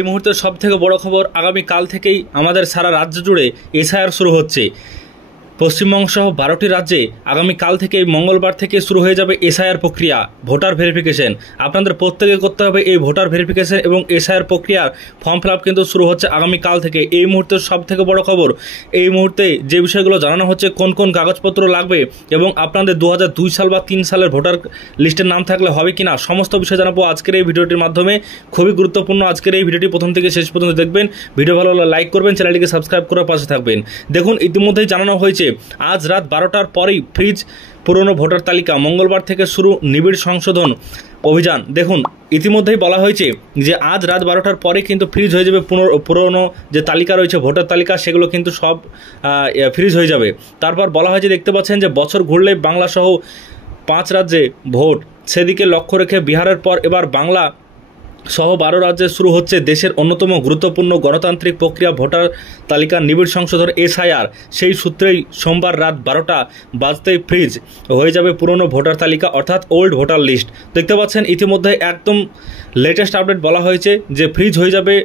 এই মুহূর্তে সবথেকে বড় খবর, আগামী কাল থেকেই আমাদের সারা রাজ্য জুড়ে এসআইআর শুরু হচ্ছে। পশ্চিমবঙ্গ সহ 12টি রাজ্যে আগামী কাল থেকে মঙ্গলবার থেকে শুরু হয়ে যাবে এসআইআর প্রক্রিয়া, ভোটার ভেরিফিকেশন। আপনাদের প্রত্যেকে করতে হবে এই ভোটার ভেরিফিকেশন এবং এসআইআর প্রক্রিয়ার ফর্ম ফিল আপ কিন্তু শুরু হচ্ছে আগামী কাল থেকে। এই মুহূর্তে সবথেকে বড় খবর, এই মুহূর্তে যে বিষয়গুলো জানানো হচ্ছে, কোন কোন কাগজপত্র লাগবে এবং আপনাদের 2002 সাল বা 3 সালের ভোটার লিস্টের নাম থাকলে হবে কিনা, সমস্ত বিষয় জানাবো আজকের এই ভিডিওটির মাধ্যমে। খুবই গুরুত্বপূর্ণ আজকের এই ভিডিওটি প্রথম থেকে শেষ পর্যন্ত দেখবেন। ভিডিও ভালো হলে লাইক করবেন, চ্যানেলটিকে সাবস্ক্রাইব করার পাশে থাকবেন। দেখুন, ইতিমধ্যেই জানানো হয়েছে আজ রাত 12টার পরেই ফ্রিজ পুরনো ভোটার তালিকা। মঙ্গলবার থেকে শুরু নিবিড় সংশোধন অভিযান। দেখুন, ইতিমধ্যেই বলা হয়েছে যে আজ রাত 12টার পরে কিন্তু ফ্রিজ হয়ে যাবে পুরনো যে তালিকা রয়েছে, ভোটার তালিকা, সেগুলো কিন্তু সব ফ্রিজ হয়ে যাবে। তারপর বলা হয়েছে, দেখতে পাচ্ছেন যে বছর ঘুরলে বাংলা সহ 5 রাজ্যে ভোট, সেদিকে লক্ষ্য রেখে বিহারের পর এবার বাংলা সহ 12 রাজ্যে শুরু হচ্ছে দেশের অন্যতম গুরুত্বপূর্ণ গণতান্ত্রিক প্রক্রিয়া ভোটার তালিকার নিবিড় সংশোধন এসআইআর। সেই সূত্রেই সোমবার রাত 12টা বাজতেই ফ্রিজ হয়ে যাবে পুরনো ভোটার তালিকা, অর্থাৎ ওল্ড ভোটার লিস্ট। দেখতে পাচ্ছেন ইতিমধ্যে একদম লেটেস্ট আপডেট বলা হয়েছে যে ফ্রিজ হয়ে যাবে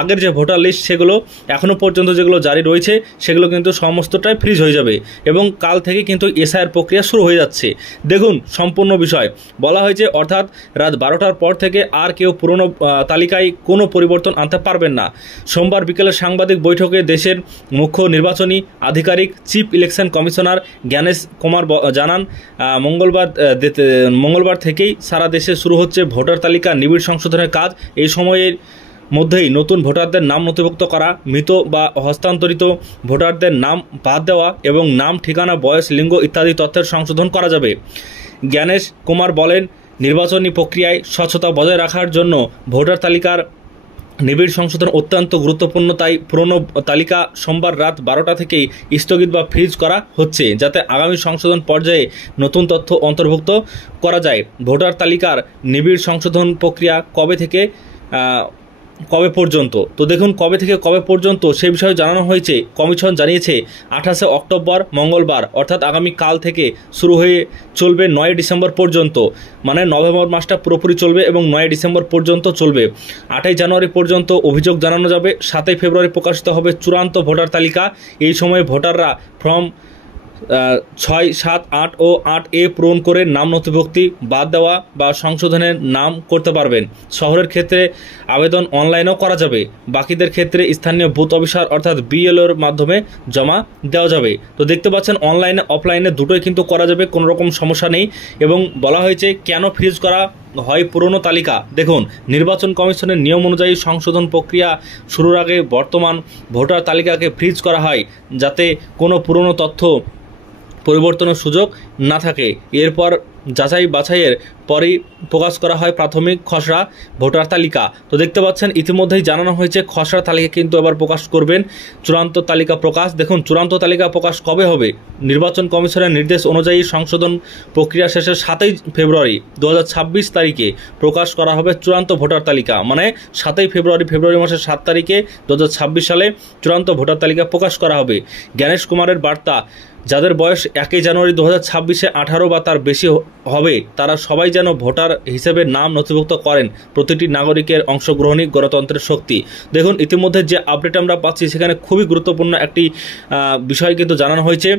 আগের যে ভোটার লিস্ট, সেগুলো এখনও পর্যন্ত যেগুলো জারি রয়েছে সেগুলো কিন্তু সমস্তটাই ফ্রিজ হয়ে যাবে এবং কাল থেকে কিন্তু এসআইআর প্রক্রিয়া শুরু হয়ে যাচ্ছে। দেখুন, সম্পূর্ণ বিষয় বলা হয়েছে, অর্থাৎ রাত 12টার পর থেকে আর কেউ পুরনো তালিকায় কোনো পরিবর্তন আনতে পারবেন না। সোমবার বিকেলে সাংবাদিক বৈঠকে দেশের মুখ্য নির্বাচনী আধিকারিক chief election commissioner Gyanesh Kumar জানান, মঙ্গলবার থেকেই সারা দেশে শুরু হচ্ছে ভোটার তালিকা নিবিড় সংশোধনের কাজ। এই সময়ের মধ্যেই নতুন ভোটারদের নাম নথিভুক্ত করা, মৃত বা হস্তান্তরিত ভোটারদের নাম বাদ দেওয়া এবং নাম, ঠিকানা, বয়স, লিঙ্গ ইত্যাদি তথ্যের সংশোধন করা যাবে। জ্ঞানেশ কুমার বলেন, নির্বাচনী প্রক্রিয়ায় স্বচ্ছতা বজায় রাখার জন্য ভোটার তালিকার নিবিড় সংশোধন অত্যন্ত গুরুত্বপূর্ণ। তাই পুরনো তালিকা সোমবার রাত 12টা থেকেই স্থগিত বা ফ্রিজ করা হচ্ছে, যাতে আগামী সংশোধন পর্যায়ে নতুন তথ্য অন্তর্ভুক্ত করা যায়। ভোটার তালিকার নিবিড় সংশোধন প্রক্রিয়া কবে পর্যন্ত, তো দেখুন কবে থেকে কবে পর্যন্ত সে বিষয়ে জানানো হয়েছে। কমিশন জানিয়েছে 28শে অক্টোবর মঙ্গলবার, অর্থাৎ আগামী কাল থেকে শুরু হয়ে চলবে 9 ডিসেম্বর পর্যন্ত। মানে নভেম্বর মাসটা পুরোপুরি চলবে এবং 9 ডিসেম্বর পর্যন্ত চলবে। 8ই জানুয়ারি পর্যন্ত অভিযোগ জানানো যাবে। 7ই ফেব্রুয়ারি প্রকাশিত হবে চূড়ান্ত ভোটার তালিকা। এই সময় ভোটাররা ফর্ম 6, 7, 8 ও 8A পূরণ করে নাম নথিভুক্তি বাদ দেওয়া বা সংশোধনের নাম করতে পারবেন। শহরের ক্ষেত্রে আবেদন অনলাইনেও করা যাবে। বাকিদের ক্ষেত্রে স্থানীয় বুথ অফিসার অর্থাৎ বিএলওর মাধ্যমে জমা দেওয়া যাবে। তো দেখতে পাচ্ছেন অনলাইনে অফলাইনে দুটোই কিন্তু করা যাবে, কোনো রকম সমস্যা নেই। এবং বলা হয়েছে কেন ফ্রিজ করা হয় পুরনো তালিকা। দেখুন, নির্বাচন কমিশনের নিয়ম অনুযায়ী সংশোধন প্রক্রিয়া শুরুর আগে বর্তমান ভোটার তালিকাকে ফ্রিজ করা হয়, যাতে কোনো পুরনো তথ্য পরিবর্তনের সুযোগ না থাকে। এরপর যাচাই বাছাইয়ের পরই প্রকাশ করা হয় প্রাথমিক খসড়া ভোটার তালিকা। তো দেখতে পাচ্ছেন ইতিমধ্যেই জানানো হয়েছে খসড়া তালিকা কিন্তু এবার প্রকাশ করবেন। চূড়ান্ত তালিকা প্রকাশ, দেখুন চূড়ান্ত তালিকা প্রকাশ কবে হবে। নির্বাচন কমিশনের নির্দেশ অনুযায়ী সংশোধন প্রক্রিয়া শেষে 7ই ফেব্রুয়ারি 2026 তারিখে প্রকাশ করা হবে চূড়ান্ত ভোটার তালিকা। মানে 7ই ফেব্রুয়ারি মাসের 7 তারিখে 2026 সালে চূড়ান্ত ভোটার তালিকা প্রকাশ করা হবে। জ্ঞানেশ কুমারের বার্তা, যাদের বয়স 1 জানুয়ারি 2026-এ 18 বা তার বেশি হবে, তারা সবাই যেন ভোটার হিসেবে নাম নথিভুক্ত করেন। প্রতিটি নাগরিকের অংশগ্রহণই গণতন্ত্রের শক্তি। দেখুন, ইতিমধ্যে যে আপডেট আমরা পাচ্ছি সেখানে খুবই গুরুত্বপূর্ণ একটি বিষয় কিন্তু জানানো হয়েছে।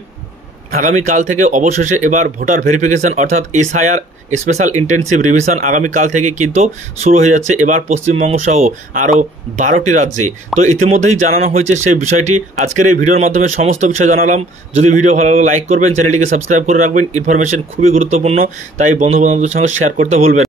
আগামীকাল থেকে অবশেষে এবার ভোটার ভেরিফিকেশন অর্থাৎ এসআইআর স্পেশাল ইন্টেনসিভ রিভিশন আগামীকাল থেকে কিন্তু শুরু হয়ে যাচ্ছে এবার পশ্চিমবঙ্গ সহ আরও 12টি রাজ্যে। তো ইতিমধ্যেই জানানো হয়েছে সেই বিষয়টি। আজকের এই ভিডিওর মাধ্যমে সমস্ত বিষয় জানালাম। যদি ভিডিও ভালো লাগে লাইক করবেন, চ্যানেলটিকে সাবস্ক্রাইব করে রাখবেন। ইনফরমেশন খুবই গুরুত্বপূর্ণ, তাই বন্ধু বান্ধবদের সঙ্গে শেয়ার করতে ভুলবেন।